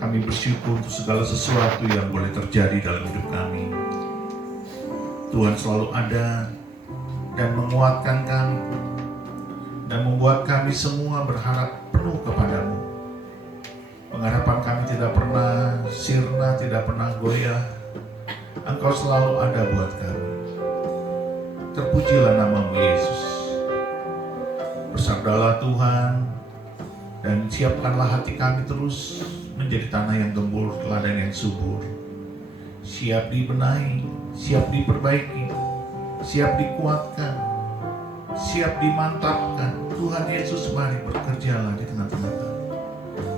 Kami bersyukur untuk segala sesuatu yang boleh terjadi dalam hidup kami. Tuhan selalu ada dan menguatkan kami dan membuat kami semua berharap penuh kepadamu. Pengharapan kami tidak pernah sirna, tidak pernah goyah. Engkau selalu ada buat kami. Terpujilah namamu Yesus. Bersabdalah Tuhan, dan siapkanlah hati kami terus menjadi tanah yang gembur, ladang yang subur. Siap dibenahi, siap diperbaiki, siap dikuatkan, siap dimantapkan. Tuhan Yesus, mari bekerjalah di tengah-tengah kami.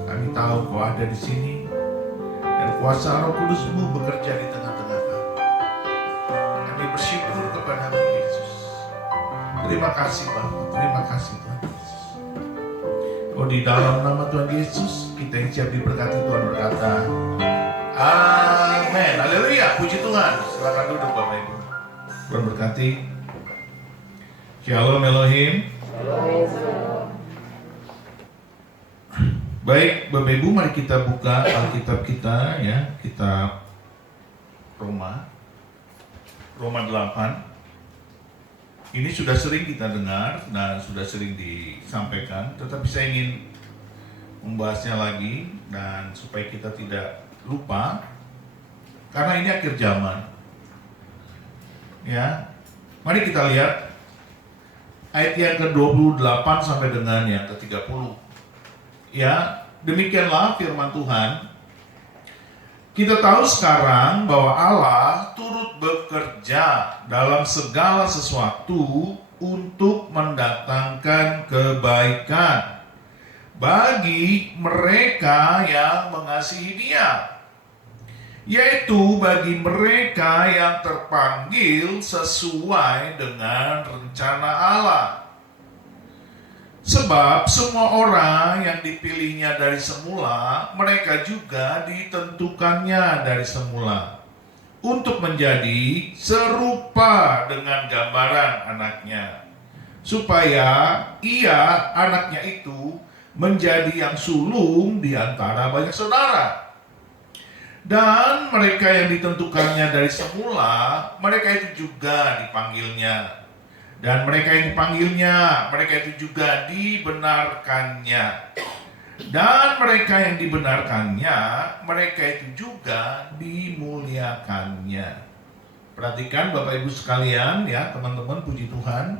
Kami tahu Kau ada di sini, dan kuasa Roh Kudus-Mu bekerja di tengah-tengah kami. Kami bersyukur kepada-Mu Yesus. Terima kasih Bapa, terima kasih Tuhan Yesus. Oh, di dalam nama Tuhan Yesus, kita yang siap diberkati, Tuhan berkata, amin. Haleluya, puji Tuhan. Silakan duduk Bapak Ibu. Tuhan berkati. Shalom Elohim. Baik, Bapak Ibu, mari kita buka Alkitab kita ya, kitab Roma 8. Ini sudah sering kita dengar dan sudah sering disampaikan, tetapi saya ingin membahasnya lagi dan supaya kita tidak lupa, karena ini akhir zaman. Ya, mari kita lihat ayat yang ke-28 sampai dengan yang ke-30. Ya, demikianlah firman Tuhan. Kita tahu sekarang bahwa Allah turut bekerja dalam segala sesuatu untuk mendatangkan kebaikan bagi mereka yang mengasihi Dia, yaitu bagi mereka yang terpanggil sesuai dengan rencana Allah. Sebab semua orang yang dipilihnya dari semula, mereka juga ditentukannya dari semula untuk menjadi serupa dengan gambaran anaknya, supaya ia, anaknya itu, menjadi yang sulung di antara banyak saudara. Dan mereka yang ditentukannya dari semula, mereka itu juga dipanggilnya. Dan mereka yang dipanggilnya, mereka itu juga dibenarkannya. Dan mereka yang dibenarkannya, mereka itu juga dimuliakannya. Perhatikan Bapak Ibu sekalian ya, teman-teman, puji Tuhan.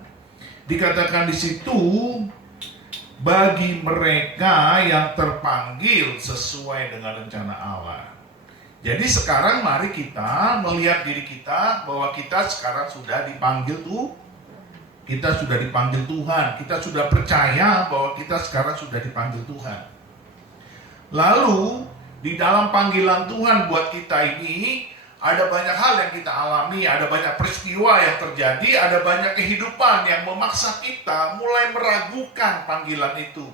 Dikatakan di situ, bagi mereka yang terpanggil sesuai dengan rencana Allah. Jadi sekarang mari kita melihat diri kita bahwa kita sekarang sudah dipanggil kita sudah dipanggil Tuhan, kita sudah percaya bahwa kita sekarang sudah dipanggil Tuhan. Lalu di dalam panggilan Tuhan buat kita ini ada banyak hal yang kita alami, ada banyak peristiwa yang terjadi, ada banyak kehidupan yang memaksa kita mulai meragukan panggilan itu.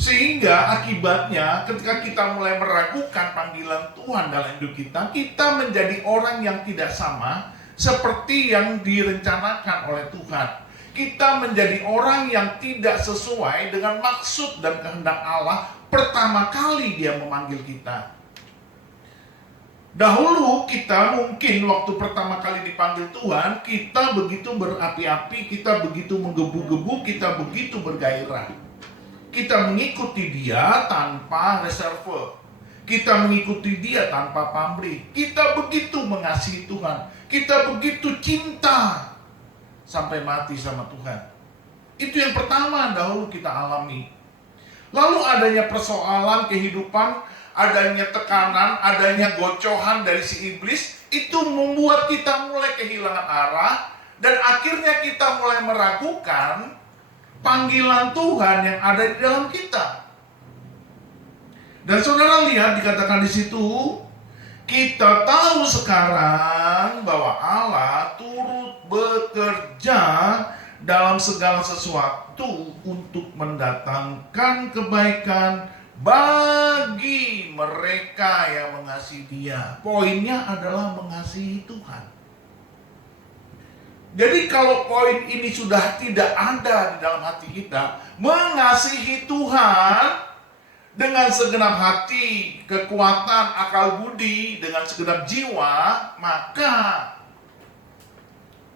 Sehingga akibatnya ketika kita mulai meragukan panggilan Tuhan dalam hidup kita, kita menjadi orang yang tidak sama seperti yang direncanakan oleh Tuhan. Kita menjadi orang yang tidak sesuai dengan maksud dan kehendak Allah pertama kali Dia memanggil kita. Dahulu kita mungkin waktu pertama kali dipanggil Tuhan, kita begitu berapi-api, kita begitu menggebu-gebu, kita begitu bergairah. Kita mengikuti Dia tanpa reserve. Kita mengikuti Dia tanpa pamrih. Kita begitu mengasihi Tuhan. Kita begitu cinta sampai mati sama Tuhan. Itu yang pertama dahulu kita alami. Lalu adanya persoalan kehidupan, adanya tekanan, adanya gocohan dari si iblis, itu membuat kita mulai kehilangan arah, dan akhirnya kita mulai meragukan panggilan Tuhan yang ada di dalam kita. Dan saudara lihat dikatakan di situ, kita tahu sekarang bahwa Allah turut bekerja dalam segala sesuatu untuk mendatangkan kebaikan bagi mereka yang mengasihi Dia. Poinnya adalah mengasihi Tuhan. Jadi kalau poin ini sudah tidak ada di dalam hati kita, mengasihi Tuhan dengan segenap hati, kekuatan, akal budi, dengan segenap jiwa, maka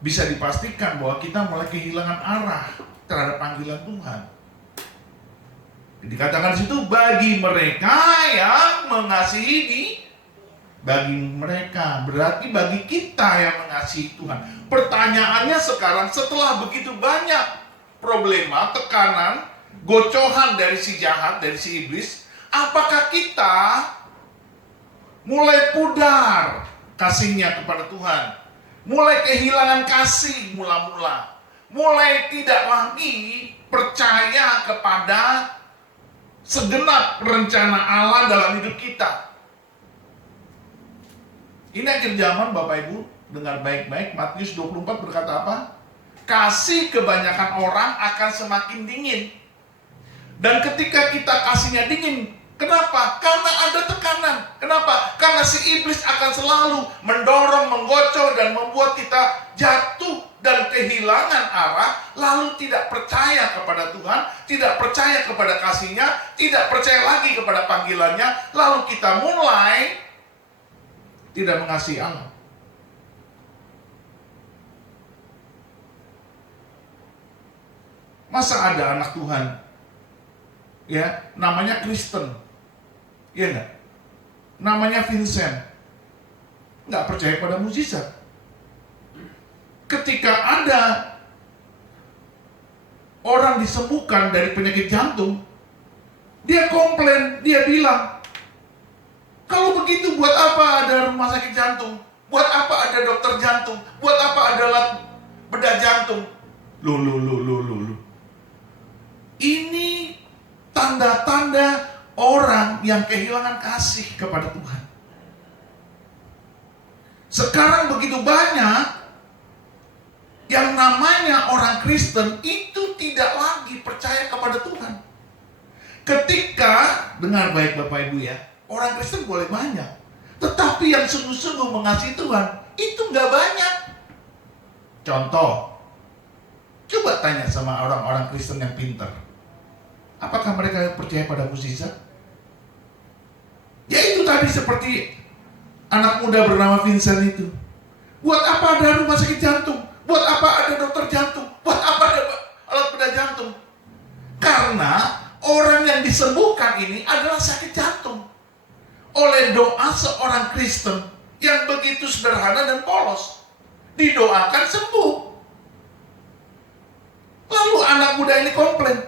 bisa dipastikan bahwa kita mulai kehilangan arah terhadap panggilan Tuhan. Dikatakan di situ, bagi mereka yang mengasihi bagi mereka, berarti bagi kita yang mengasihi Tuhan. Pertanyaannya sekarang, setelah begitu banyak problema, tekanan, gocohan dari si jahat, dari si iblis, apakah kita mulai pudar kasihnya kepada Tuhan, mulai kehilangan kasih mula-mula, mulai tidak lagi percaya kepada segenap rencana Allah dalam hidup kita? Ini akhir zaman, Bapak Ibu, dengar baik-baik. Matius 24 berkata apa? Kasih kebanyakan orang akan semakin dingin. Dan ketika kita kasihnya dingin, kenapa? Karena ada tekanan. Kenapa? Karena si iblis akan selalu mendorong, menggocor, dan membuat kita jatuh dan kehilangan arah, lalu tidak percaya kepada Tuhan, tidak percaya kepada kasihnya, tidak percaya lagi kepada panggilannya, lalu kita mulai tidak mengasihi Allah. Masa ada anak Tuhan, ya, namanya Kristen, ya enggak? Namanya Vincent, nggak percaya pada mukjizat. Ketika ada orang disembuhkan dari penyakit jantung, dia komplain, dia bilang, kalau begitu buat apa ada rumah sakit jantung? Buat apa ada dokter jantung? Buat apa ada alat bedah jantung? Loh. Ini tanda-tanda orang yang kehilangan kasih kepada Tuhan. Sekarang begitu banyak yang namanya orang Kristen itu tidak lagi percaya kepada Tuhan. Ketika, dengar baik Bapak Ibu ya, orang Kristen boleh banyak, tetapi yang sungguh-sungguh mengasihi Tuhan itu nggak banyak. Contoh, coba tanya sama orang-orang Kristen yang pintar, apakah mereka percaya pada mukjizat? Ya itu tadi seperti anak muda bernama Vincent itu. Buat apa ada rumah sakit jantung? Buat apa ada dokter jantung? Buat apa ada alat bedah jantung? Karena orang yang disembuhkan ini adalah sakit jantung oleh doa seorang Kristen yang begitu sederhana dan polos. Didoakan sembuh. Lalu anak muda ini komplain.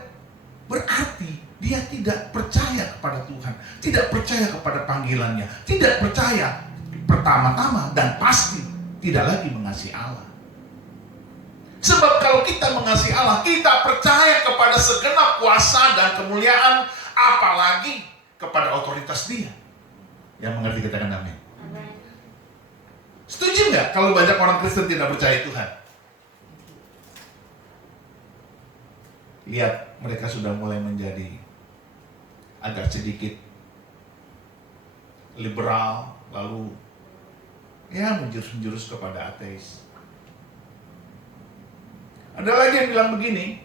Berarti dia tidak percaya kepada Tuhan, tidak percaya kepada panggilannya, tidak percaya pertama-tama dan pasti tidak lagi mengasihi Allah. Sebab kalau kita mengasihi Allah, kita percaya kepada segenap kuasa dan kemuliaan, apalagi kepada otoritas Dia. Yang mengerti katakan amin. Setuju nggak kalau banyak orang Kristen tidak percaya Tuhan? Lihat, mereka sudah mulai menjadi agak sedikit liberal, lalu ya menjurus kepada ateis. Ada lagi yang bilang begini,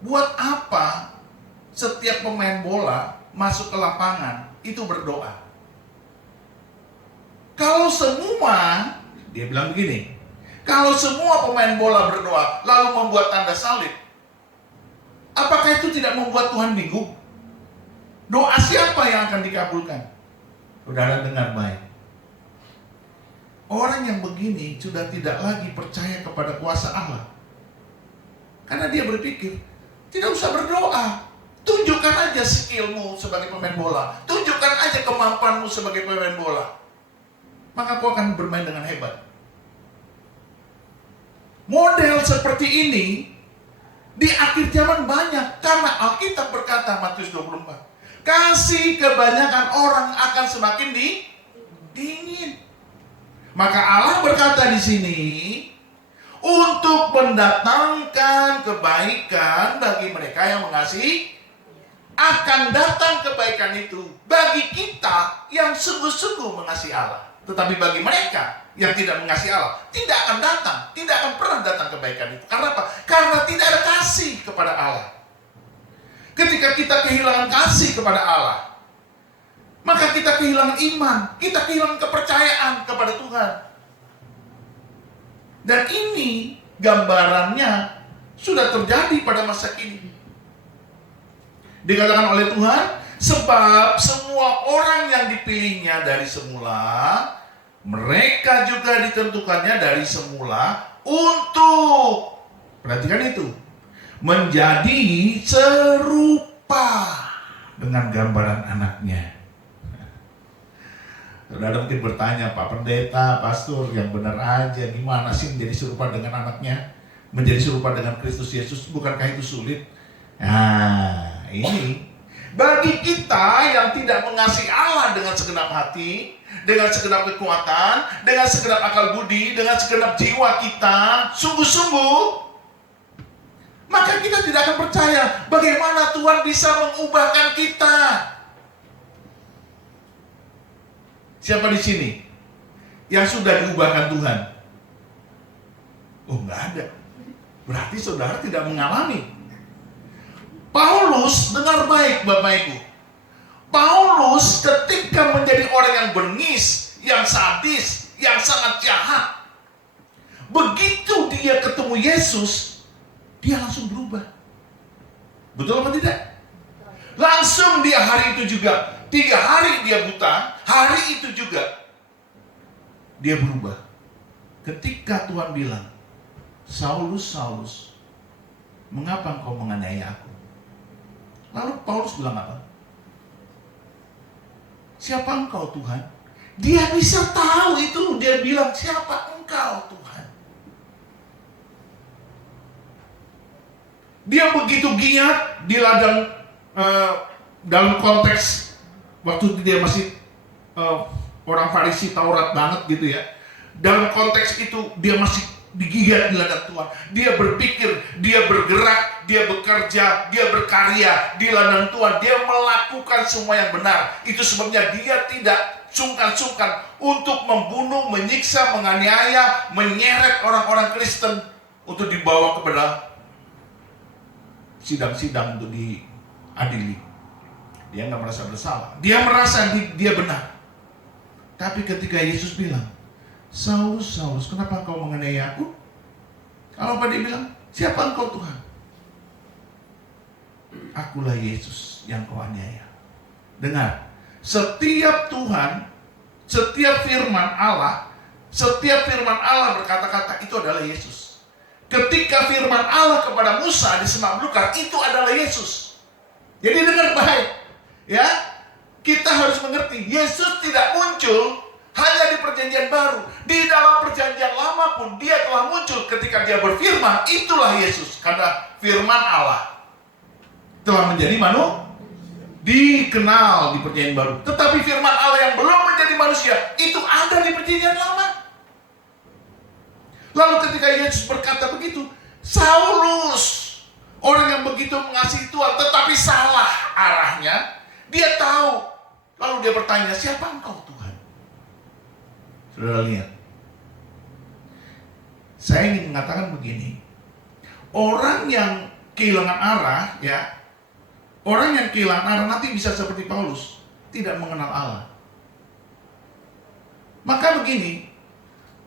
buat apa setiap pemain bola masuk ke lapangan itu berdoa? Kalau semua, dia bilang begini, kalau semua pemain bola berdoa lalu membuat tanda salib, apakah itu tidak membuat Tuhan bingung? Doa siapa yang akan dikabulkan? Saudara dengar baik. Orang yang begini sudah tidak lagi percaya kepada kuasa Allah. Karena dia berpikir, tidak usah berdoa. Tunjukkan aja skillmu sebagai pemain bola. Tunjukkan aja kemampuanmu sebagai pemain bola. Maka kau akan bermain dengan hebat. Model seperti ini di akhir zaman banyak. Karena Alkitab berkata, Matius 24, kasih kebanyakan orang akan semakin dingin. Maka Allah berkata di sini, untuk mendatangkan kebaikan bagi mereka yang mengasihi, akan datang kebaikan itu bagi kita yang sungguh-sungguh mengasihi Allah. Tetapi bagi mereka yang tidak mengasihi Allah, tidak akan datang, tidak akan pernah datang kebaikan itu. Karena apa? Karena tidak ada kasih kepada Allah. Ketika kita kehilangan kasih kepada Allah, maka kita kehilangan iman, kita kehilangan kepercayaan kepada Tuhan. Dan ini gambarannya sudah terjadi pada masa kini. Dikatakan oleh Tuhan, sebab semua orang yang dipilihnya dari semula, mereka juga ditentukannya dari semula untuk, perhatikan itu, menjadi serupa dengan gambaran anaknya. Saudara mungkin bertanya, Pak Pendeta, Pastor, yang benar aja, gimana sih menjadi serupa dengan anaknya? Menjadi serupa dengan Kristus Yesus, bukankah itu sulit? Nah, ini bagi kita yang tidak mengasihi Allah dengan segenap hati, dengan segenap kekuatan, dengan segenap akal budi, dengan segenap jiwa kita, sungguh-sungguh, maka kita tidak akan percaya bagaimana Tuhan bisa mengubahkan kita. Siapa di sini yang sudah diubahkan Tuhan? Oh, nggak ada. Berarti saudara tidak mengalami. Paulus, dengar baik Bapak Ibu. Paulus ketika menjadi orang yang bengis, yang sadis, yang sangat jahat, begitu dia ketemu Yesus, dia langsung berubah. Betul apa tidak? Langsung dia hari itu juga, 3 hari dia buta, hari itu juga dia berubah. Ketika Tuhan bilang, Saulus, Saulus, mengapa engkau menganiaya aku? Lalu Paulus bilang apa? Siapa engkau Tuhan? Dia bisa tahu itu. Dia bilang, siapa engkau Tuhan? Dia begitu giat di ladang, dalam konteks waktu dia masih orang Farisi Taurat banget gitu ya. Dalam konteks itu dia masih digigit di ladang Tuhan. Dia berpikir, dia bergerak, dia bekerja, dia berkarya di ladang Tuhan. Dia melakukan semua yang benar. Itu sebabnya dia tidak sungkan-sungkan untuk membunuh, menyiksa, menganiaya, menyeret orang-orang Kristen untuk dibawa kepada sidang-sidang untuk diadili. Dia nggak merasa bersalah. Dia merasa dia benar. Tapi ketika Yesus bilang, Saulus, Saulus, kenapa engkau menganiaya aku? Kalau apa dia bilang, siapa engkau Tuhan? Akulah Yesus yang kau aniaya. Dengar, setiap Tuhan, setiap firman Allah berkata-kata itu adalah Yesus. Ketika firman Allah kepada Musa di semak belukar, itu adalah Yesus. Jadi dengar baik, ya, kita harus mengerti, Yesus tidak muncul hanya di perjanjian baru. Di dalam perjanjian lama pun dia telah muncul ketika dia berfirman. Itulah Yesus. Karena firman Allah telah menjadi manusia, dikenal di perjanjian baru. Tetapi firman Allah yang belum menjadi manusia, itu ada di perjanjian lama. Lalu ketika Yesus berkata begitu, Saulus, orang yang begitu mengasihi Tuhan tetapi salah arahnya, dia tahu. Lalu dia bertanya, siapa engkau Tuhan? Saudara lihat, saya ingin mengatakan begini, orang yang kehilangan arah, ya, orang yang kehilangan arah nanti bisa seperti Paulus, tidak mengenal Allah. Maka begini,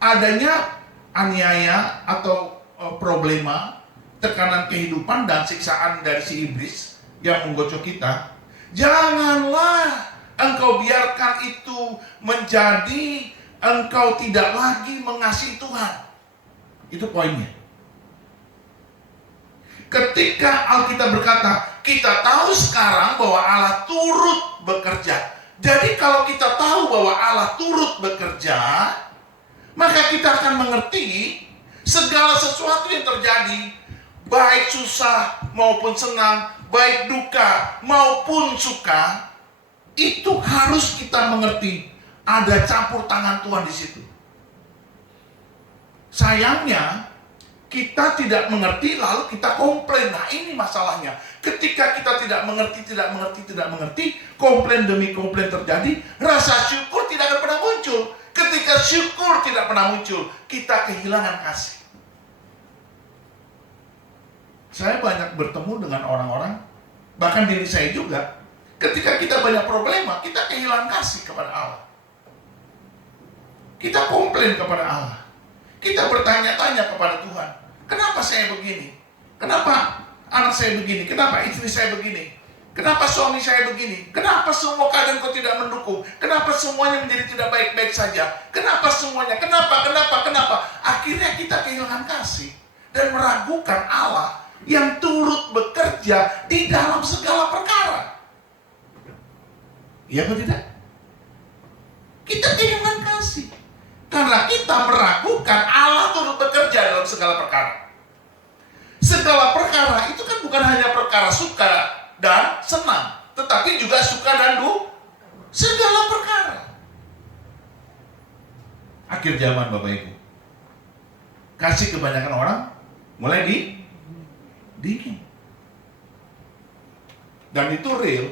adanya aniaya atau problema, tekanan kehidupan dan siksaan dari si iblis yang menggocok kita, janganlah engkau biarkan itu menjadi engkau tidak lagi mengasihi Tuhan. Itu poinnya. Ketika Alkitab berkata, kita tahu sekarang bahwa Allah turut bekerja. Jadi kalau kita tahu bahwa Allah turut bekerja, maka kita akan mengerti segala sesuatu yang terjadi, baik susah maupun senang, baik duka maupun suka, itu harus kita mengerti. Ada campur tangan Tuhan di situ. Sayangnya kita tidak mengerti lalu kita komplain. Nah, ini masalahnya. Ketika kita tidak mengerti, komplain demi komplain terjadi, rasa syukur tidak akan pernah muncul. Ketika Ketika syukur tidak pernah muncul, kita kehilangan kasih. Saya banyak bertemu dengan orang-orang, bahkan diri saya juga. Ketika kita banyak problema, kita kehilangan kasih kepada Allah. Kita komplain kepada Allah. Kita bertanya-tanya kepada Tuhan, kenapa saya begini? Kenapa anak saya begini? Kenapa istri saya begini? Kenapa suami saya begini? Kenapa semua keadaan kau tidak mendukung? Kenapa semuanya menjadi tidak baik-baik saja? Kenapa semuanya? Kenapa? Akhirnya kita kehilangan kasih dan meragukan Allah yang turut bekerja di dalam segala perkara. Iya atau tidak? Kita kehilangan kasih karena kita meragukan Allah turut bekerja dalam segala perkara. Segala perkara itu kan bukan hanya perkara suka dan senang, tetapi juga suka dan duka. Segala perkara. Akhir zaman Bapak Ibu, kasih kebanyakan orang mulai dingin. Dan itu real,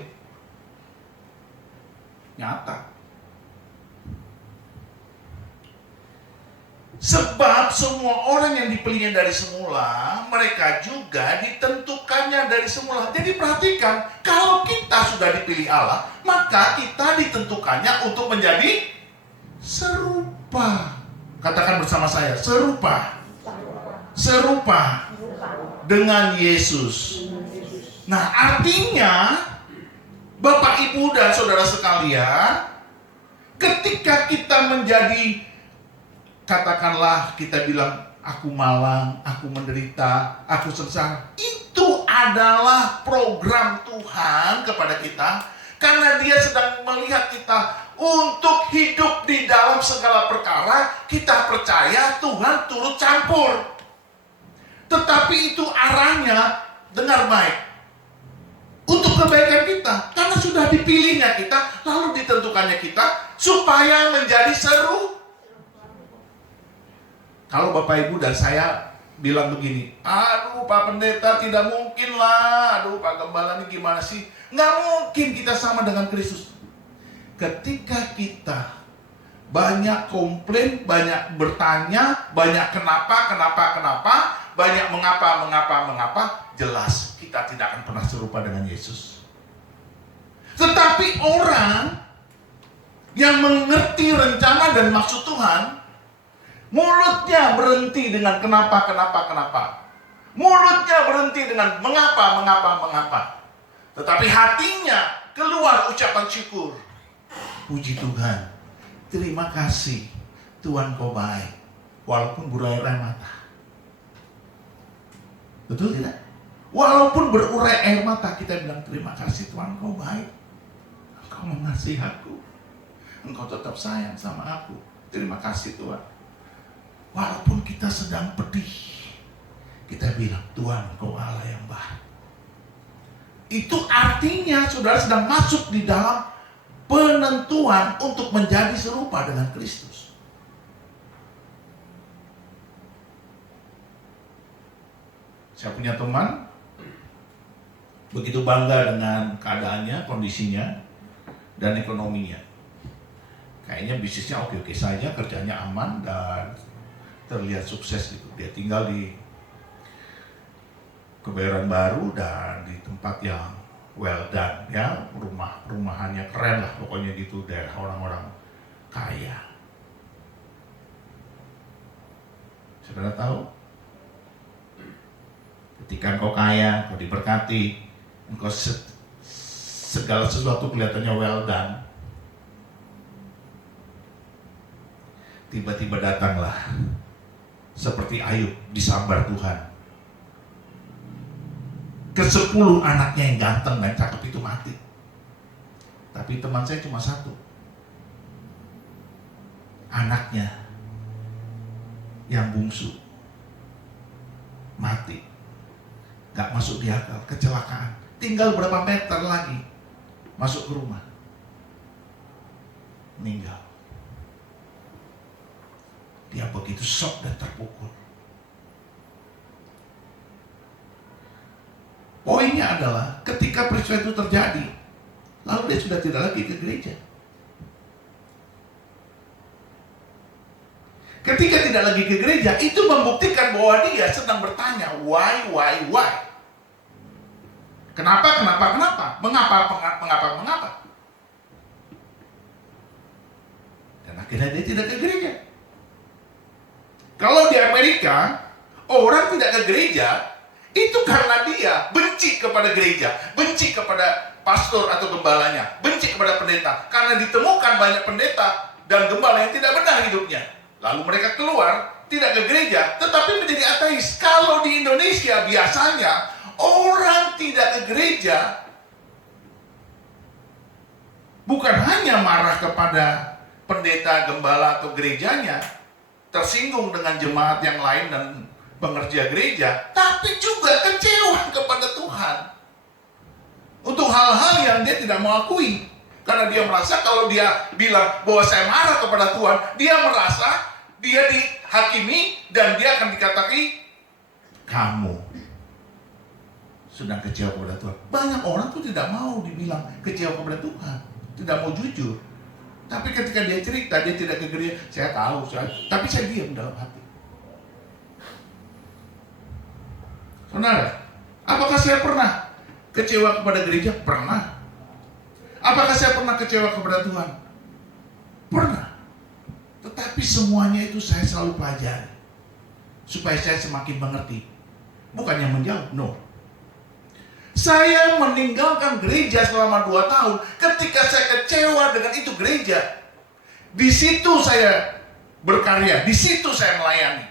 nyata. Sebab semua orang yang dipilihnya dari semula, mereka juga ditentukannya dari semula. Jadi perhatikan, kalau kita sudah dipilih Allah, maka kita ditentukannya untuk menjadi serupa. Katakan bersama saya, serupa. Serupa dengan Yesus. Nah, artinya Bapak, Ibu, dan saudara sekalian, ketika kita menjadi, katakanlah kita bilang, aku malang, aku menderita, aku sengsara, itu adalah program Tuhan kepada kita, karena Dia sedang melihat kita untuk hidup di dalam segala perkara. Kita percaya Tuhan turut campur. Tetapi itu arahnya, dengar baik, untuk kebaikan kita, karena sudah dipilihnya kita, lalu ditentukannya kita, supaya menjadi seru. Kalau Bapak Ibu dan saya bilang begini, aduh Pak Pendeta tidak mungkin lah, aduh Pak Gembala ini gimana sih? Nggak mungkin kita sama dengan Kristus. Ketika kita banyak komplain, banyak bertanya, banyak kenapa, banyak mengapa, jelas kita tidak akan pernah serupa dengan Yesus. Tetapi orang yang mengerti rencana dan maksud Tuhan, mulutnya berhenti dengan kenapa. Mulutnya berhenti dengan mengapa. Tetapi hatinya keluar ucapan syukur. Puji Tuhan, terima kasih Tuhan kau baik, walaupun berurai mata. Betul tidak? Walaupun berurai air mata, kita bilang terima kasih Tuhan kau baik, Engkau mengasihi aku, Engkau tetap sayang sama aku. Terima kasih Tuhan. Walaupun kita sedang pedih, kita bilang Tuhan Engkau Allah yang baik. Itu artinya saudara sedang masuk di dalam penentuan untuk menjadi serupa dengan Kristus. Saya punya teman begitu bangga dengan keadaannya, kondisinya, dan ekonominya. Kayaknya bisnisnya oke-oke saja, kerjanya aman dan terlihat sukses gitu. Dia tinggal di Kebayoran Baru dan di tempat yang well done, ya, rumahannya keren lah pokoknya gitu, daerah orang-orang kaya. Saudara tahu, ketika engkau kaya, engkau diberkati, engkau segala sesuatu kelihatannya well done, tiba-tiba datanglah seperti Ayub disambar Tuhan. Ke-10 anaknya yang ganteng dan cakep itu mati. Tapi teman saya cuma satu. Anaknya yang bungsu mati. Gak masuk di akal, kecelakaan. Tinggal berapa meter lagi masuk ke rumah, meninggal. Dia begitu shock dan terpukul. Poinnya adalah ketika peristiwa itu terjadi, lalu dia sudah tidak lagi ke gereja. ketika tidak lagi ke gereja, itu membuktikan bahwa dia sedang bertanya, why? Kenapa? Mengapa? Dan akhirnya dia tidak ke gereja. Kalau di Amerika, orang tidak ke gereja, itu karena dia benci kepada gereja, benci kepada pastor atau gembalanya, benci kepada pendeta. Karena ditemukan banyak pendeta dan gembala yang tidak benar hidupnya. Lalu mereka keluar, tidak ke gereja, tetapi menjadi ateis. Kalau di Indonesia biasanya orang tidak ke gereja bukan hanya marah kepada pendeta, gembala, atau gerejanya, tersinggung dengan jemaat yang lain dan pengerja gereja, tapi juga kecewa kepada Tuhan untuk hal-hal yang dia tidak mau akui. Karena dia merasa kalau dia bilang bahwa saya marah kepada Tuhan, dia merasa dia dihakimi dan dia akan dikatakan, kamu sedang kecewa kepada Tuhan. Banyak orang tuh tidak mau dibilang kecewa kepada Tuhan, tidak mau jujur. Tapi ketika dia cerita, dia tidak ke gereja, saya tahu, tapi saya diam dalam hati. Saudara, apakah saya pernah kecewa kepada gereja? Pernah. Apakah saya pernah kecewa kepada Tuhan? Pernah. Tetapi semuanya itu saya selalu pelajari supaya saya semakin mengerti. Bukannya menjauh, no. Saya meninggalkan gereja selama 2 tahun ketika saya kecewa dengan itu gereja. Di situ saya berkarya, di situ saya melayani.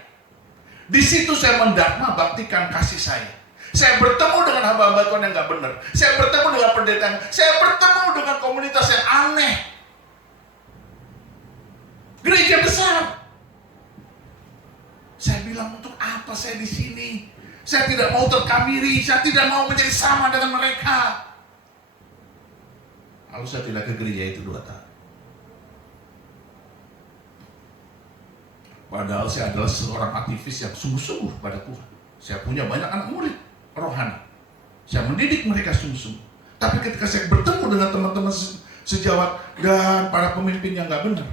Di situ saya mendharma baktikan kasih saya. Saya bertemu dengan hamba-hamba Tuhan yang gak benar. Saya bertemu dengan pendeta, saya bertemu dengan komunitas yang aneh. Gereja besar. Saya bilang, untuk apa saya di sini? Saya tidak mau terkamiri, saya tidak mau menjadi sama dengan mereka. Lalu saya tidak ke gereja itu 2 tahun. Padahal saya adalah seorang aktivis yang sungguh-sungguh pada Tuhan. Saya punya banyak anak murid rohani. Saya mendidik mereka sungguh-sungguh. Tapi ketika saya bertemu dengan teman-teman sejawat dan para pemimpin yang gak benar,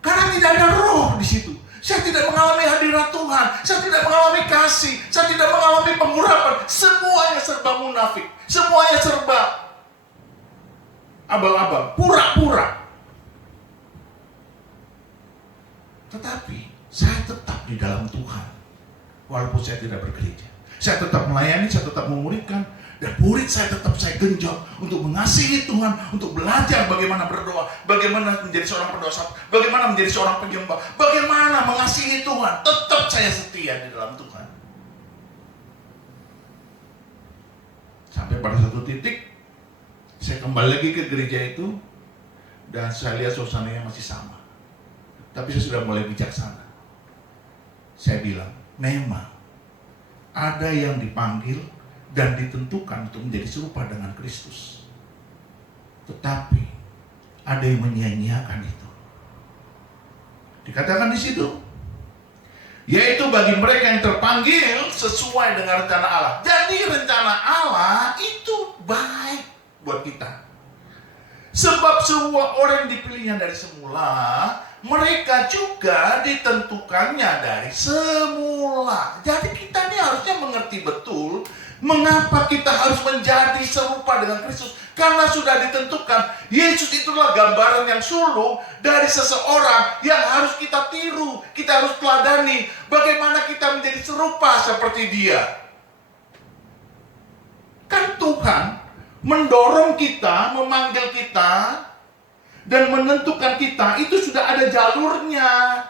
karena tidak ada roh di situ. Saya tidak mengalami hadirat Tuhan. Saya tidak mengalami kasih. Saya tidak mengalami pengurapan. Semuanya serba munafik. Semuanya serba abal-abal. Pura-pura. Tetapi saya tetap di dalam Tuhan. Walaupun saya tidak bergereja. Saya tetap melayani, saya tetap memuridkan. Dan murid saya tetap saya genjot untuk mengasihi Tuhan, untuk belajar bagaimana berdoa, bagaimana menjadi seorang pendosa, bagaimana menjadi seorang penyembah, bagaimana mengasihi Tuhan. Tetap saya setia di dalam Tuhan. Sampai pada satu titik, saya kembali lagi ke gereja itu, dan saya lihat suasananya masih sama. Tapi saya sudah mulai bijaksana. Saya bilang, memang ada yang dipanggil dan ditentukan untuk menjadi serupa dengan Kristus. Tetapi ada yang menyia-nyiakan itu. Dikatakan di situ, yaitu bagi mereka yang terpanggil sesuai dengan rencana Allah. Jadi rencana Allah itu baik buat kita. Sebab semua orang yang dipilihnya dari semula, mereka juga ditentukannya dari semula. Jadi kita ini harusnya mengerti betul mengapa kita harus menjadi serupa dengan Kristus. Karena sudah ditentukan, Yesus itulah gambaran yang sulung dari seseorang yang harus kita tiru, kita harus teladani. Bagaimana kita menjadi serupa seperti dia. Kan Tuhan mendorong kita, memanggil kita, dan menentukan kita, itu sudah ada jalurnya.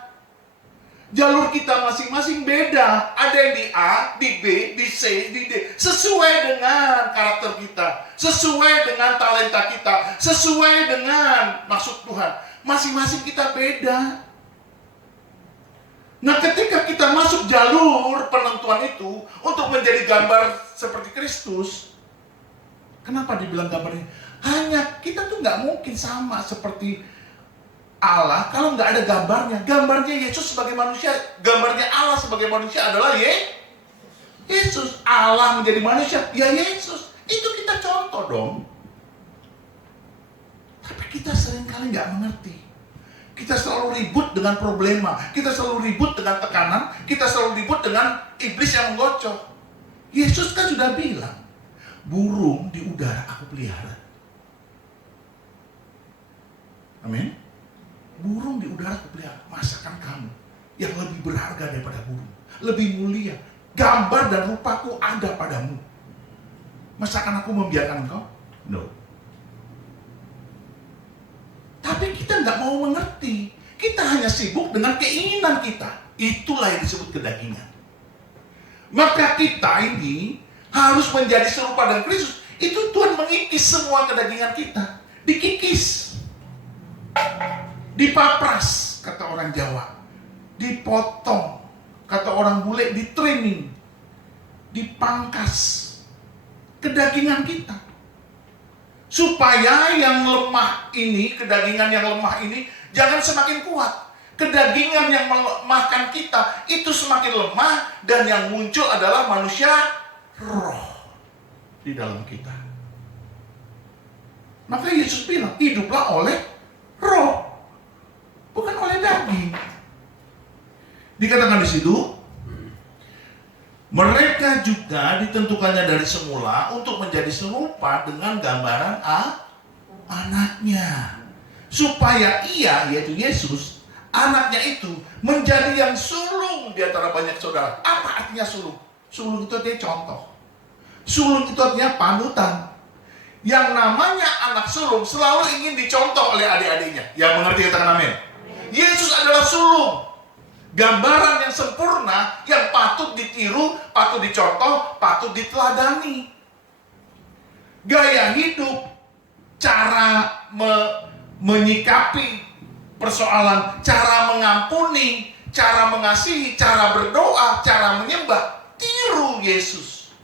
Jalur kita masing-masing beda. Ada yang di A, di B, di C, di D. Sesuai dengan karakter kita. Sesuai dengan talenta kita. Sesuai dengan maksud Tuhan. Masing-masing kita beda. Nah, ketika kita masuk jalur penentuan itu untuk menjadi gambar seperti Kristus, kenapa dibilang gambarnya? Hanya kita tuh nggak mungkin sama seperti Allah kalau nggak ada gambarnya. Gambarnya Yesus sebagai manusia, gambarnya Allah sebagai manusia adalah Yesus. Allah menjadi manusia, ya Yesus. Itu kita contoh dong. Tapi kita seringkali nggak mengerti. Kita selalu ribut dengan problema, kita selalu ribut dengan tekanan, kita selalu ribut dengan iblis yang menggocok. Yesus kan sudah bilang, burung di udara aku pelihara. Amin. Burung di udara aku pelihara. Masakan kamu yang lebih berharga daripada burung, lebih mulia, gambar dan rupaku ada padamu. Masakan aku membiarkan engkau? No. Tapi kita nggak mau mengerti. Kita hanya sibuk dengan keinginan kita. Itulah yang disebut kedagingan. Maka kita ini harus menjadi serupa dengan Kristus. Itu Tuhan mengikis semua kedagingan kita. Dikikis. Dipapras, kata orang Jawa. Dipotong, kata orang bule, di-trimming. Dipangkas kedagingan kita. Supaya yang lemah ini, kedagingan yang lemah ini jangan semakin kuat. Kedagingan yang melemahkan kita itu semakin lemah, dan yang muncul adalah manusia roh di dalam kita. Maka Yesus bilang, hiduplah oleh roh, bukan oleh daging. Dikatakan di situ, mereka juga ditentukannya dari semula untuk menjadi serupa dengan gambaran anaknya. Supaya ia, yaitu Yesus, anaknya itu menjadi yang sulung di antara banyak saudara. Apa artinya sulung? Sulung itu artinya contoh. Sulung itu artinya panutan. Yang namanya anak sulung selalu ingin dicontoh oleh adik-adiknya. Yang mengerti katakan amin. Yesus adalah sulung. Gambaran yang sempurna, yang patut ditiru, patut dicontoh, patut diteladani. Gaya hidup, cara menyikapi persoalan, cara mengampuni, cara mengasihi, cara berdoa, cara menyembah, tiru Yesus.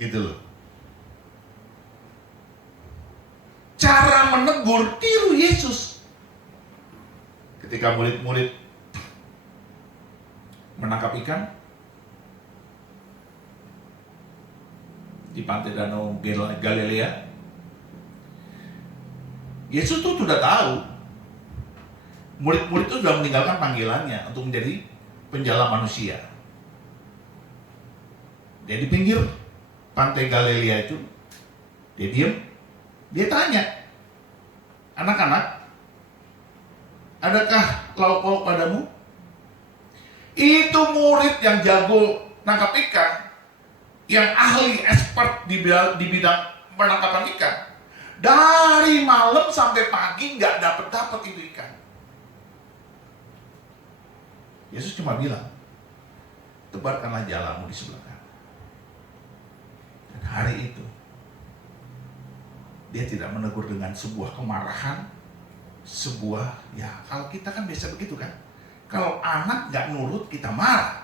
Gitu loh. Cara menegur, tiru Yesus. Ketika murid-murid menangkap ikan di pantai Danau Galilea, Yesus tuh sudah tahu murid-murid itu sudah meninggalkan panggilannya untuk menjadi penjala manusia. Dia di pinggir pantai Galilea itu, dia diam, dia tanya, anak-anak, adakah lauk pauk padamu? Itu murid yang jago nangkap ikan, yang ahli expert di bidang penangkapan ikan. Dari malam sampai pagi nggak dapat itu ikan. Yesus cuma bilang, tebarkanlah jalamu di sebelah kanan. Dan hari itu dia tidak menegur dengan sebuah kemarahan, kalau kita kan biasa begitu kan. Kalau anak nggak nurut kita marah,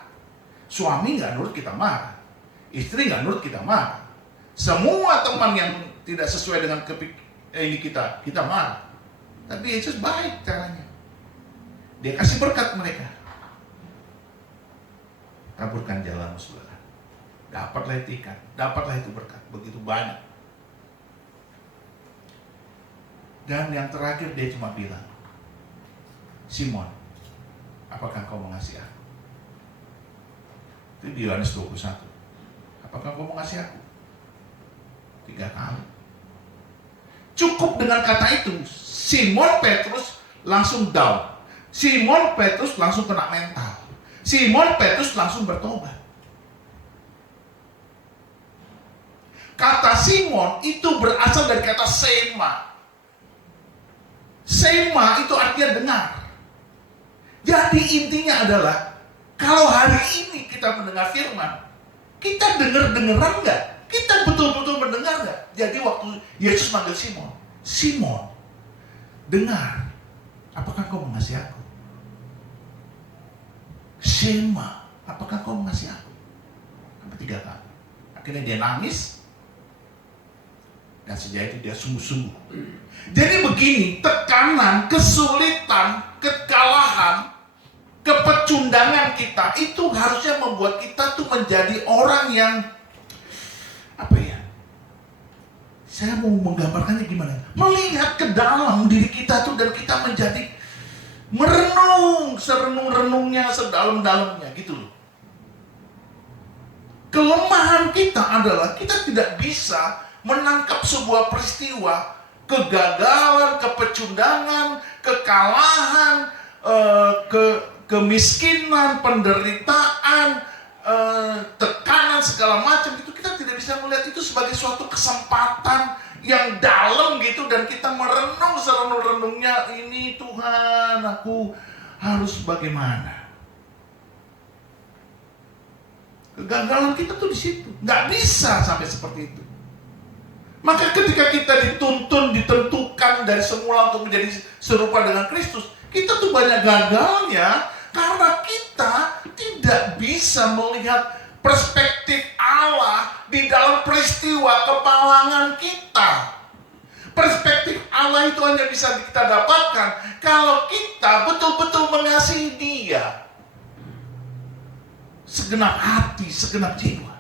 suami nggak nurut kita marah, istri nggak nurut kita marah, semua teman yang tidak sesuai dengan ini kita marah. Tapi Yesus baik caranya. Dia kasih berkat mereka. Taburkan jalanmu sebelah, dapatlah itu ikan, dapatlah itu berkat, begitu banyak. Dan yang terakhir dia cuma bilang, Simon, apakah kau mengasihi aku? Itu di Yohanes 21. Apakah kau mengasihi aku? 3 kali. Cukup dengan kata itu, Simon Petrus langsung down. Simon Petrus langsung kena mental. Simon Petrus langsung bertobat. Kata Simon itu berasal dari kata sema. Sema itu artinya dengar. Jadi intinya adalah, kalau hari ini kita mendengar firman, kita dengar-dengeran nggak? Kita betul-betul mendengar nggak? Jadi waktu Yesus manggil Simon, Simon, dengar, apakah kau mengasihi aku? Sema, apakah kau mengasihi aku? Sampai 3 kali. Akhirnya dia nangis, dan sejak itu dia sungguh-sungguh. Jadi begini, tekanan, kesulitan, kekalahan, kepecundangan kita itu harusnya membuat kita tuh menjadi orang yang Saya mau menggambarkannya gimana? Melihat ke dalam diri kita tuh dan kita menjadi merenung, serenung-renungnya, sedalam-dalamnya gitu loh. Kelemahan kita adalah kita tidak bisa menangkap sebuah peristiwa, kegagalan, kepecundangan, kekalahan, kemiskinan, penderitaan, tekanan segala macam itu, kita tidak bisa melihat itu sebagai suatu kesempatan yang dalam gitu, dan kita merenung serenung-renungnya, ini Tuhan, aku harus bagaimana. Kegagalan kita tuh di situ, nggak bisa sampai seperti itu. Maka ketika kita dituntun, ditentukan dari semula untuk menjadi serupa dengan Kristus, kita tuh banyak gagalnya karena kita tidak bisa melihat perspektif Allah di dalam peristiwa kepalangan kita. Perspektif Allah itu hanya bisa kita dapatkan kalau kita betul-betul mengasihi Dia segenap hati, segenap jiwa.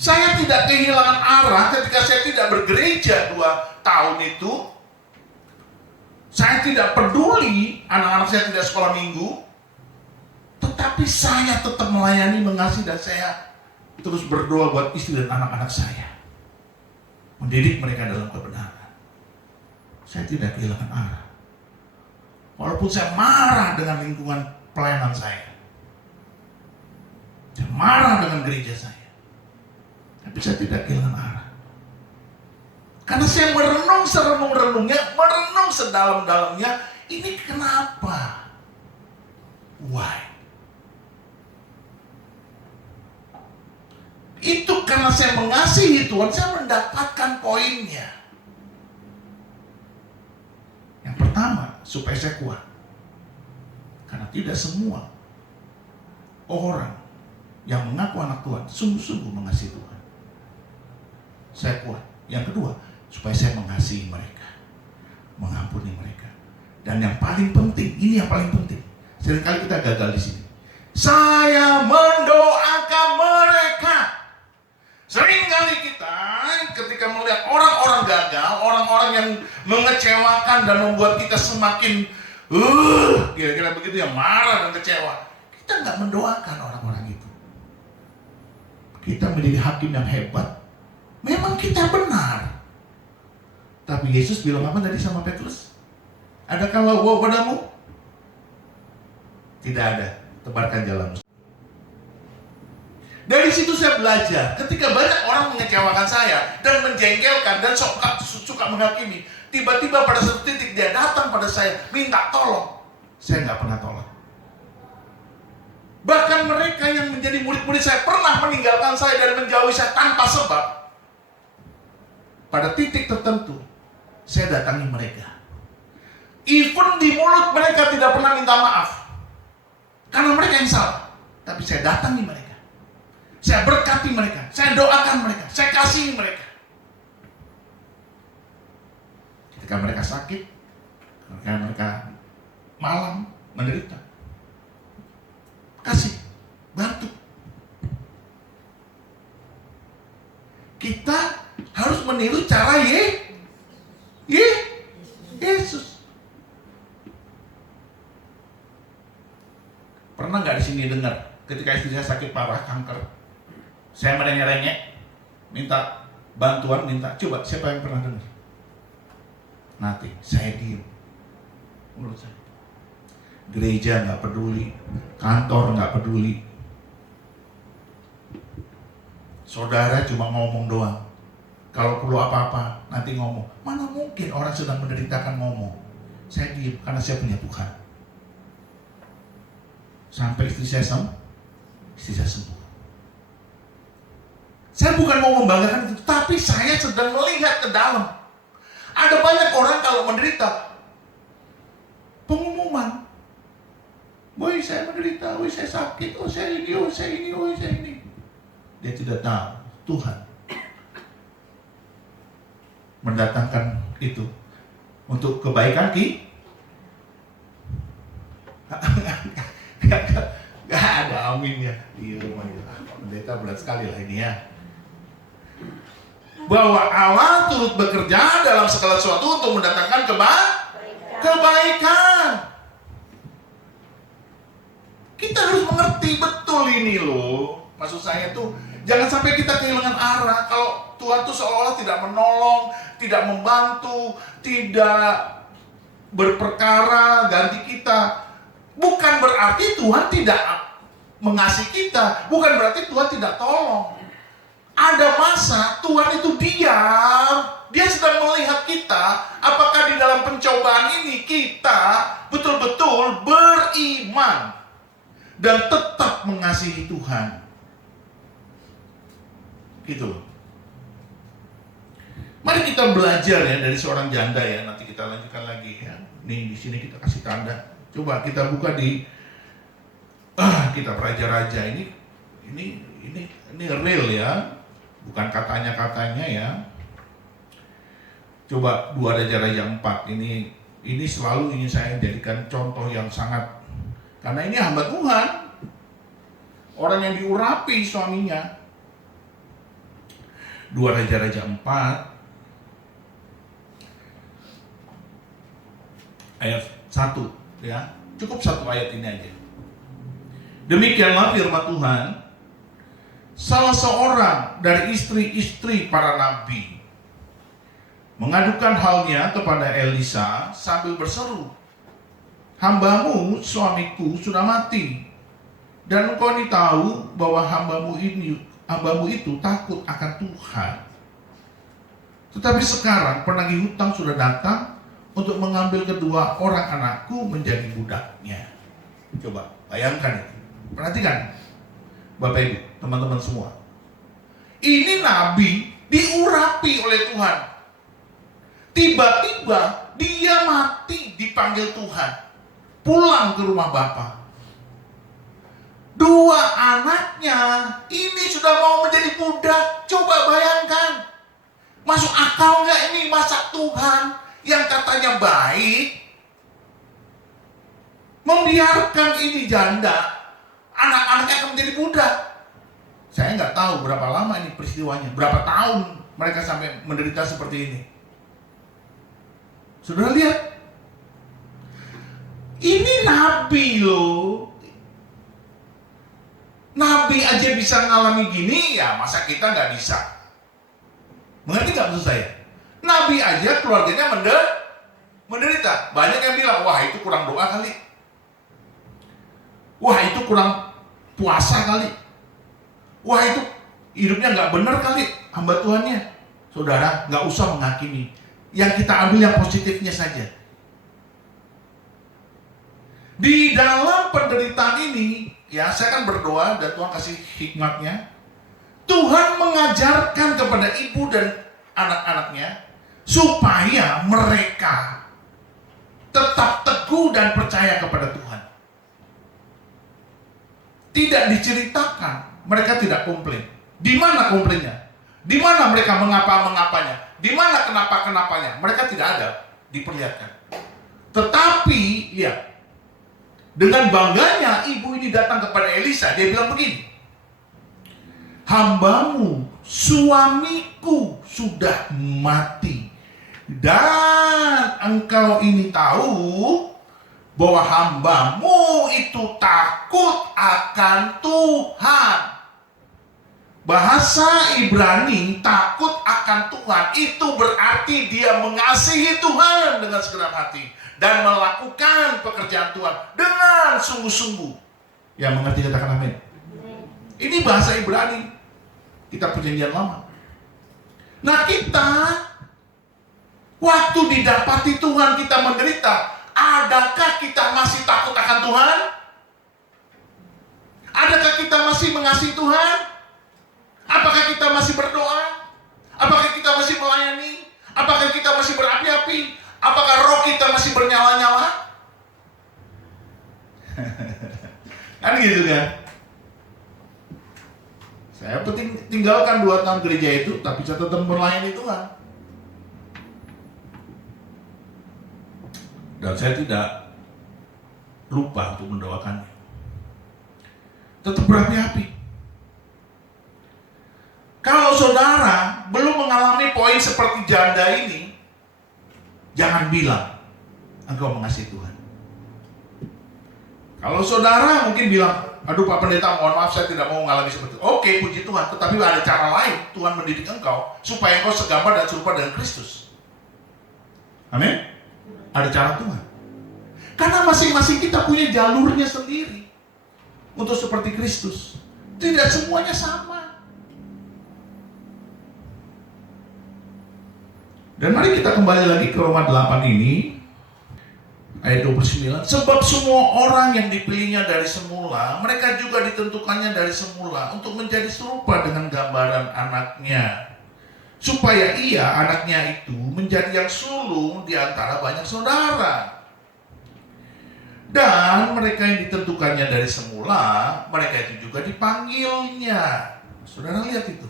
Saya tidak kehilangan arah ketika saya tidak bergereja 2 tahun itu. Saya tidak peduli anak-anak saya tidak sekolah minggu, tetapi saya tetap melayani, mengasihi, dan saya terus berdoa buat istri dan anak-anak saya, mendidik mereka dalam kebenaran. Saya tidak kehilangan arah. Walaupun saya marah dengan lingkungan pelayanan saya marah dengan gereja saya, tapi saya tidak kehilangan arah. Karena saya merenung serenung-renungnya, merenung sedalam-dalamnya, ini kenapa? Why? Itu karena saya mengasihi Tuhan, saya mendapatkan poinnya. Yang pertama, supaya saya kuat. Karena tidak semua orang yang mengaku anak Tuhan sungguh-sungguh mengasihi Tuhan. Saya kuat. Yang kedua, supaya saya mengasihi mereka, mengampuni mereka. Dan yang paling penting, ini yang paling penting. Seringkali kita gagal di sini. Saya mendoakan mereka. Seringkali kita ketika melihat orang-orang gagal, orang-orang yang mengecewakan dan membuat kita semakin kira-kira begitu ya, marah dan kecewa. Kita nggak mendoakan orang-orang itu. Kita menjadi hakim yang hebat. Memang kita benar. Tapi Yesus bilang apa tadi sama Petrus? Adakah lauk padamu? Tidak ada. Tebarkan jalanmu. Dari situ saya belajar. Ketika banyak orang mengecewakan saya dan menjengkelkan dan suka menghakimi, tiba-tiba pada satu titik dia datang pada saya, minta tolong. Saya nggak pernah tolong. Bahkan mereka yang menjadi murid-murid saya pernah meninggalkan saya dan menjauhi saya tanpa sebab. Pada titik tertentu, saya datangi mereka. Even di mulut mereka tidak pernah minta maaf. Karena mereka yang salah. Tapi saya datangi mereka. Saya berkati mereka. Saya doakan mereka. Saya kasihi mereka. Ketika mereka sakit, ketika mereka malam menderita, kasih, bantu. Kita harus meniru cara Yesus. Pernah nggak di sini dengar ketika istri saya sakit parah kanker, saya merengek-rengek, minta bantuan, coba siapa yang pernah dengar? Nanti saya diem. Menurut saya, gereja nggak peduli, kantor nggak peduli, saudara cuma ngomong doang. Kalau perlu apa-apa nanti ngomong. Mana mungkin orang sedang menderitakan ngomong. Saya diem karena saya punya Tuhan. Sampai istri saya sembuh. Saya bukan mau membanggakan itu, tapi saya sedang melihat ke dalam. Ada banyak orang kalau menderita, pengumuman. Boy, saya menderita, boy, saya sakit, oh saya ini, oh saya ini, oh saya ini. Dia tidak tahu Tuhan mendatangkan itu untuk kebaikan Gak ada aminnya. Iya, pendeta berat sekali lah ini ya. bahwa Allah turut bekerja dalam segala sesuatu untuk mendatangkan kebaikan. Kita harus mengerti betul ini loh. Maksud saya tuh jangan sampai kita kehilangan arah. Kalau Tuhan tuh seolah-olah tidak menolong, tidak membantu, tidak berperkara ganti kita. Bukan berarti Tuhan tidak mengasihi kita, bukan berarti Tuhan tidak tolong. Ada masa Tuhan itu diam, dia sedang melihat kita, apakah di dalam pencobaan ini kita betul-betul beriman dan tetap mengasihi Tuhan. Gitu. Mari kita belajar ya dari seorang janda ya, nanti kita lanjutkan lagi ya. Nih di sini kita kasih tanda. Coba kita buka di kitab Raja-Raja ini real ya. Bukan katanya ya. Coba 2 Raja-Raja 4 ini selalu ingin saya jadikan contoh yang sangat, karena ini hamba Tuhan, orang yang diurapi suaminya. 2 Raja-Raja 4 ayat 1 ya. Cukup 1 ayat ini aja. Demikianlah firman Tuhan, salah seorang dari istri-istri para nabi mengadukan halnya kepada Elisa sambil berseru, hambamu suamiku sudah mati, dan engkau ini tahu bahwa hambamu itu takut akan Tuhan. Tetapi sekarang penagih hutang sudah datang untuk mengambil kedua orang anakku menjadi budaknya. Coba bayangkan itu, perhatikan Bapak Ibu, teman-teman semua. Ini nabi diurapi oleh Tuhan. Tiba-tiba dia mati dipanggil Tuhan. Pulang ke rumah Bapa. 2 anaknya ini sudah mau menjadi budak. Coba bayangkan. Masuk akal nggak ini masa Tuhan yang katanya baik membiarkan ini janda, anak-anaknya akan menjadi budak. Saya nggak tahu berapa lama ini peristiwanya, berapa tahun mereka sampai menderita seperti ini. Saudara lihat, ini nabi loh. Nabi aja bisa ngalami gini, ya masa kita nggak bisa? Mengerti nggak maksud saya? Nabi aja keluarganya menderita. Banyak yang bilang, wah itu kurang doa kali. Wah itu kurang puasa kali. Wah itu hidupnya nggak benar kali hamba Tuhannya. Saudara, nggak usah menghakimi. Yang kita ambil yang positifnya saja. Di dalam penderitaan ini, ya saya kan berdoa dan Tuhan kasih hikmatnya. Tuhan mengajarkan kepada ibu dan anak-anaknya supaya mereka tetap teguh dan percaya kepada Tuhan. Tidak diceritakan, mereka tidak komplain. Di mana komplainnya? Di mana mereka mengapa-mengapanya? Di mana kenapa-kenapanya? Mereka tidak ada diperlihatkan. Tetapi, ya, dengan bangganya ibu ini datang kepada Elisa, dia bilang begini, hambamu, suamiku sudah mati, dan engkau ini tahu bahwa hambamu itu takut akan Tuhan. Bahasa Ibrani takut akan Tuhan itu berarti dia mengasihi Tuhan dengan segenap hati dan melakukan pekerjaan Tuhan dengan sungguh-sungguh. Yang mengerti katakan amin. Ini bahasa Ibrani, kita perjanjian lama. Nah kita, waktu didapati Tuhan kita menderita, adakah kita masih takut akan Tuhan? Adakah kita masih mengasihi Tuhan? Apakah kita masih berdoa? Apakah kita masih melayani? Apakah kita masih berapi-api? Apakah roh kita masih bernyala-nyala? Kan gitu kan? Saya tinggalkan 2 tahun gereja itu, tapi catatan melayani Tuhan. Dan saya tidak lupa untuk mendoakannya. Tetap berapi-api. Kalau saudara belum mengalami poin seperti janda ini, jangan bilang engkau mengasihi Tuhan. Kalau saudara mungkin bilang, aduh Pak Pendeta, mohon maaf saya tidak mau mengalami seperti itu. Oke, puji Tuhan, tetapi ada cara lain Tuhan mendidik engkau supaya engkau segambar dan serupa dengan Kristus. Amin. Ada cara Tuhan. Karena masing-masing kita punya jalurnya sendiri untuk seperti Kristus. Tidak semuanya sama. Dan mari kita kembali lagi ke Roma 8 ini, ayat 29. Sebab semua orang yang dipilihnya dari semula, mereka juga ditentukannya dari semula untuk menjadi serupa dengan gambaran anaknya, supaya ia, anaknya itu, menjadi yang sulung di antara banyak saudara. Dan mereka yang ditentukannya dari semula, mereka itu juga dipanggilnya. Saudara lihat itu.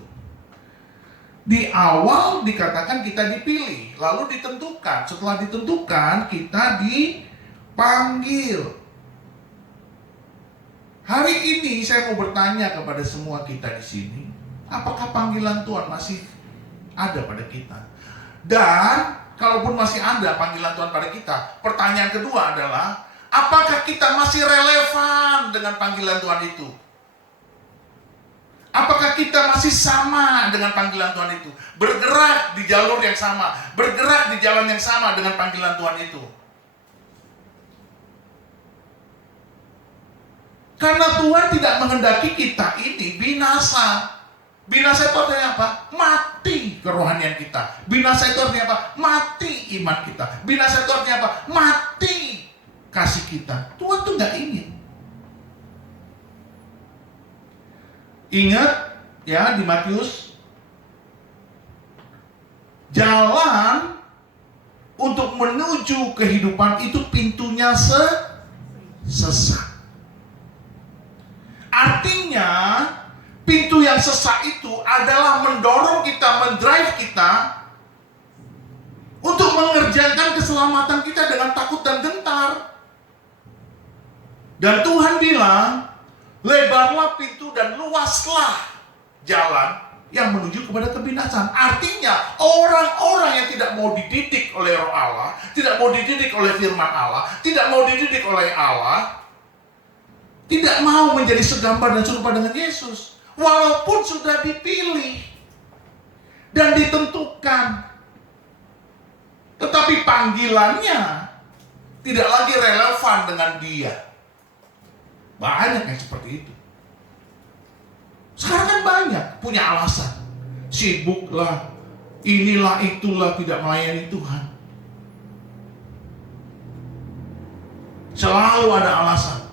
Di awal dikatakan kita dipilih, lalu ditentukan. Setelah ditentukan, kita dipanggil. Hari ini saya mau bertanya kepada semua kita di sini, apakah panggilan Tuhan masih ada pada kita? Dan kalaupun masih ada panggilan Tuhan pada kita, pertanyaan kedua adalah, apakah kita masih relevan dengan panggilan Tuhan itu? Apakah kita masih sama dengan panggilan Tuhan itu? Bergerak di jalur yang sama, bergerak di jalan yang sama dengan panggilan Tuhan itu. Karena Tuhan tidak menghendaki kita ini binasa. Binasa itu artinya apa? Mati kerohanian kita. Binasa itu artinya apa? Mati iman kita. Binasa itu artinya apa? Mati kasih kita. Tuhan tuh gak ingin. Ingat ya di Matius, jalan untuk menuju kehidupan itu pintunya sesak. Artinya pintu yang sesak itu adalah mendorong kita, mendrive kita untuk mengerjakan keselamatan kita dengan takut dan gentar. Dan Tuhan bilang, lebarlah pintu dan luaslah jalan yang menuju kepada kebinasaan. Artinya orang-orang yang tidak mau dididik oleh Roh Allah, tidak mau dididik oleh firman Allah, tidak mau dididik oleh Allah, tidak mau menjadi segambar dan serupa dengan Yesus, walaupun sudah dipilih dan ditentukan, tetapi panggilannya tidak lagi relevan dengan dia. Banyak yang seperti itu. Sekarang kan banyak punya alasan, sibuklah, inilah itulah, tidak melayani Tuhan. Selalu ada alasan.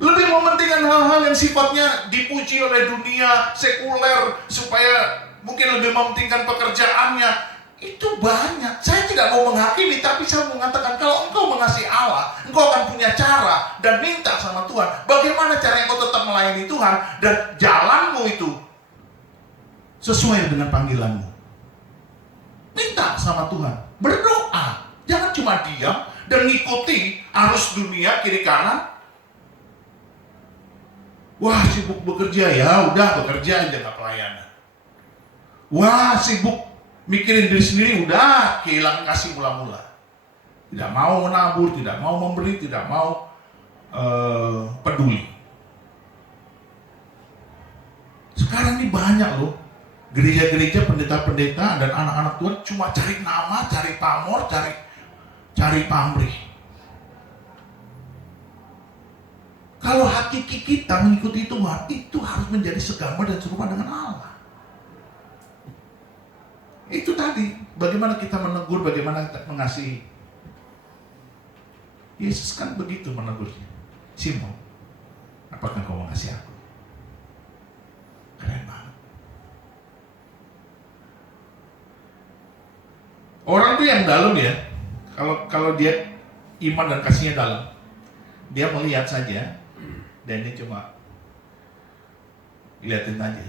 Lebih mementingkan hal-hal yang sifatnya dipuji oleh dunia sekuler, supaya mungkin lebih mementingkan pekerjaannya. Itu banyak. Saya tidak mau menghakimi, tapi saya mau mengatakan, kalau engkau mengasihi Allah, engkau akan punya cara dan minta sama Tuhan. Bagaimana cara engkau tetap melayani Tuhan dan jalanmu itu sesuai dengan panggilanmu. Minta sama Tuhan, berdoa. Jangan cuma diam dan ngikuti arus dunia kiri kanan. Wah, sibuk bekerja, ya udah bekerja aja, gak pelayanan. Wah, sibuk mikirin diri sendiri, udah kehilangan kasih mula-mula. Tidak mau menabur, tidak mau memberi, tidak mau peduli. Sekarang ini banyak loh gereja-gereja, pendeta-pendeta dan anak-anak Tuhan cuma cari nama, cari pamor, cari pamrih. Kalau hakiki kita mengikuti Tuhan, itu harus menjadi segambar dan serupa dengan Allah. Itu tadi, bagaimana kita menegur, bagaimana kita mengasihi. Yesus kan begitu menegurnya. Simon, apakah kau mengasihi aku? Keren banget. Orang tuh yang dalam ya, kalau dia iman dan kasihnya dalam, dia melihat saja, dan dia cuma liatin aja.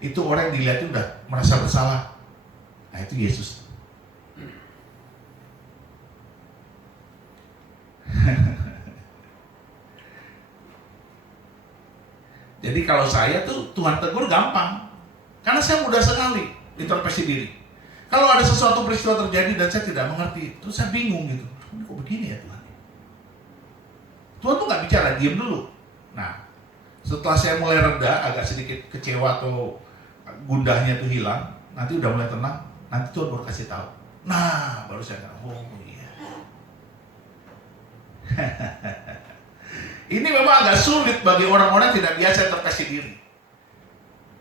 Itu orang yang dilihatin udah merasa bersalah. Nah itu Yesus. Jadi kalau saya tuh Tuhan tegur gampang. Karena saya mudah sekali introspeksi diri. Kalau ada sesuatu peristiwa terjadi dan saya tidak mengerti, terus saya bingung gitu. Ini kok begini ya Tuhan? Tuhan tuh nggak bicara, diam dulu. Nah, setelah saya mulai reda, agak sedikit kecewa atau gundahnya tuh hilang, nanti udah mulai tenang, nanti Tuhan baru kasih tahu. Nah, baru saya bilang, oh iya. Ini memang agak sulit bagi orang-orang yang tidak biasa introspeksi diri.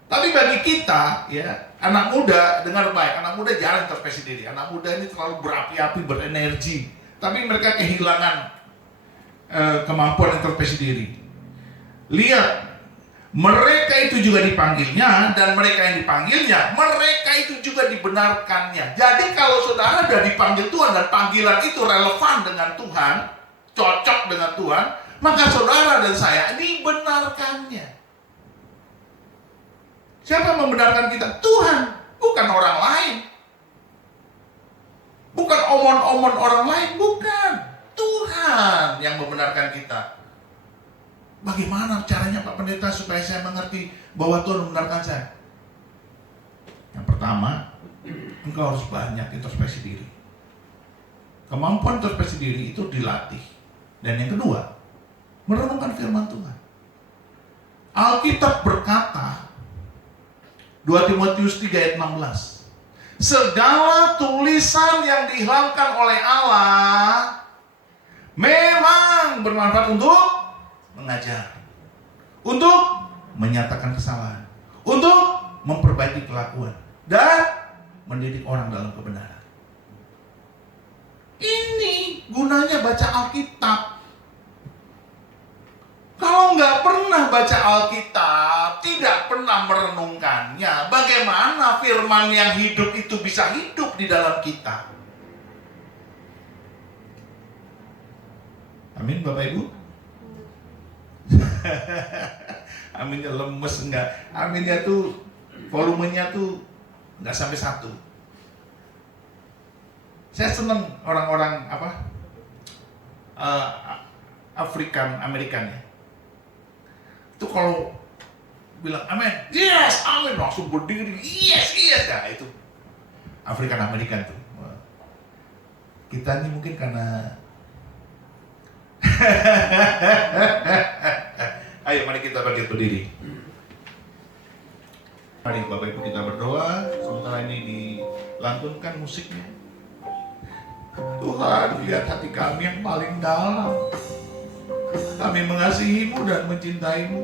Tapi bagi kita, ya, anak muda, dengar baik, anak muda jarang introspeksi diri. Anak muda ini terlalu berapi-api, berenergi. Tapi mereka kehilangan kemampuan introspeksi diri. Lihat, mereka itu juga dipanggilnya, dan mereka yang dipanggilnya, mereka itu juga dibenarkannya. Jadi kalau saudara sudah dipanggil Tuhan dan panggilan itu relevan dengan Tuhan, cocok dengan Tuhan, maka saudara dan saya dibenarkannya. Siapa yang membenarkan kita? Tuhan, bukan orang lain. Bukan omon-omon orang lain, bukan. Tuhan yang membenarkan kita. Bagaimana caranya Pak Pendeta supaya saya mengerti bahwa Tuhan membenarkan saya? Yang pertama, engkau harus banyak introspeksi diri. Kemampuan introspeksi diri itu dilatih. Dan yang kedua, merenungkan firman Tuhan. Alkitab berkata, 2 Timotius 3 ayat 16, segala tulisan yang dihilangkan oleh Allah memang bermanfaat untuk mengajar, untuk menyatakan kesalahan, untuk memperbaiki kelakuan, dan mendidik orang dalam kebenaran. Ini gunanya baca Alkitab. Kalau nggak pernah baca Alkitab, tidak pernah merenungkannya, bagaimana firman yang hidup itu bisa hidup di dalam kita? Amin Bapak Ibu? Aminnya lemes enggak? Aminnya tuh volumenya tuh nggak sampai 1. Saya seneng orang-orang Afrikan Amerikan ya. Itu kalau bilang amin, yes, amin, langsung berdiri, yes, yes, nah itu Afrikan Amerikan tuh. Kita ini mungkin karena ayo mari kita bangkit berdiri. Mari Bapak Ibu kita berdoa, sementara ini dilantunkan musiknya. Tuhan, lihat hati kami yang paling dalam. Kami mengasihi-Mu dan mencintai-Mu.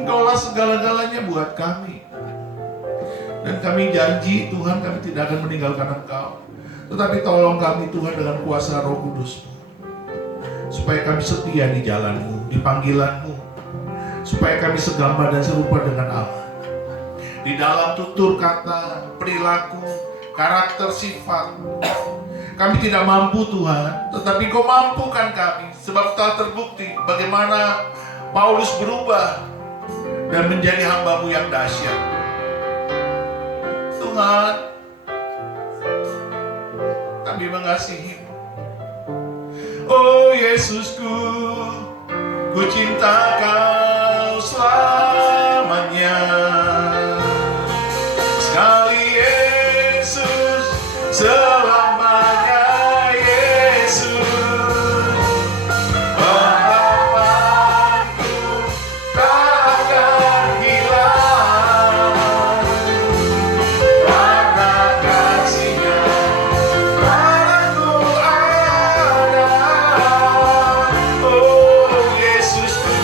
Engkaulah segala-galanya buat kami. Dan kami janji Tuhan, kami tidak akan meninggalkan Engkau. Tetapi tolong kami Tuhan dengan kuasa Roh Kudus-Mu, supaya kami setia di jalan-Mu, di panggilan-Mu, supaya kami segambar dan serupa dengan Allah. Di dalam tutur kata, perilaku, karakter, sifat, kami tidak mampu Tuhan, tetapi Kau mampukan kami. Sebab telah terbukti bagaimana Paulus berubah dan menjadi hamba-Mu yang dahsyat. Tuhan, kami mengasihi-Mu. Oh Yesusku, ku cinta Kau selamanya. Sekali Yesus, selamanya Yesus. Harapanku tak akan hilang, karena kasih-Nya padaku ada. Oh Yesusku,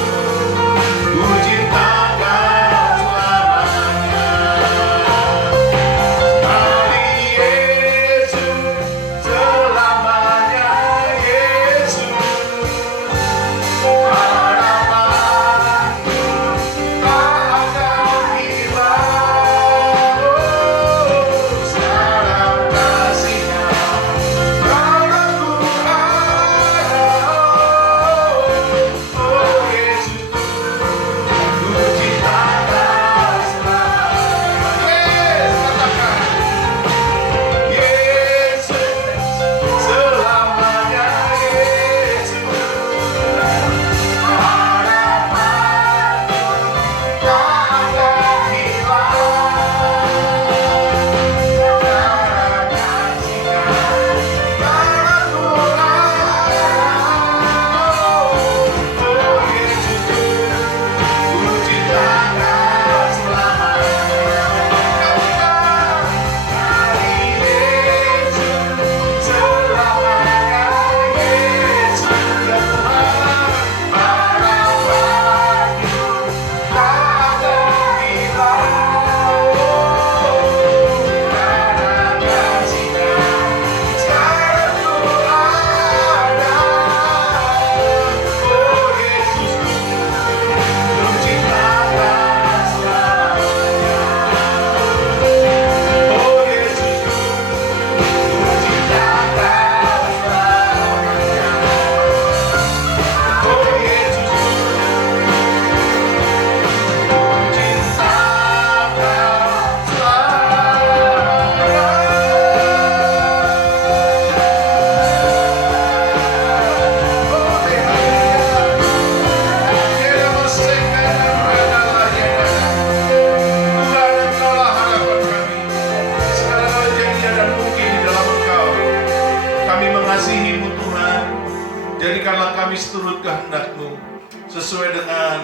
sesuai dengan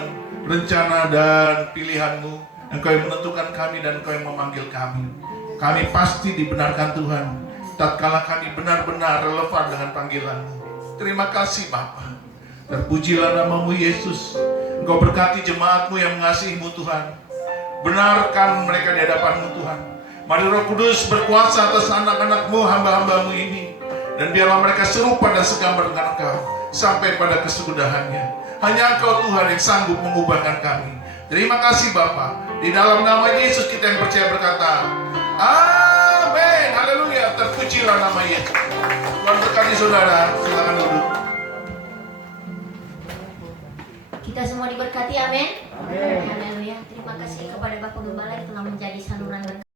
rencana dan pilihan-Mu. Engkau yang menentukan kami dan Engkau yang memanggil kami. Kami pasti dibenarkan Tuhan tatkala kami benar-benar relevan dengan panggilan-Mu. Terima kasih Bapa. Terpujilah nama-Mu Yesus. Engkau berkati jemaat-Mu yang mengasihi-Mu Tuhan. Benarkan mereka di hadapan-Mu Tuhan. Mari Roh Kudus berkuasa atas anak-anak-Mu, hamba-hamba-Mu ini. Dan biarlah mereka serupa dan segambar dengan Engkau sampai pada kesudahannya. Hanya Engkau Tuhan yang sanggup mengubahkan kami. Terima kasih Bapa. Di dalam nama Yesus kita yang percaya berkata, amin. Haleluya. Terpujilah nama Yesus. Tuhan berkati saudara. Silakan duduk. Kita semua diberkati, amin. Haleluya. Terima kasih kepada Bapak Gembala yang telah menjadi saluran berkat.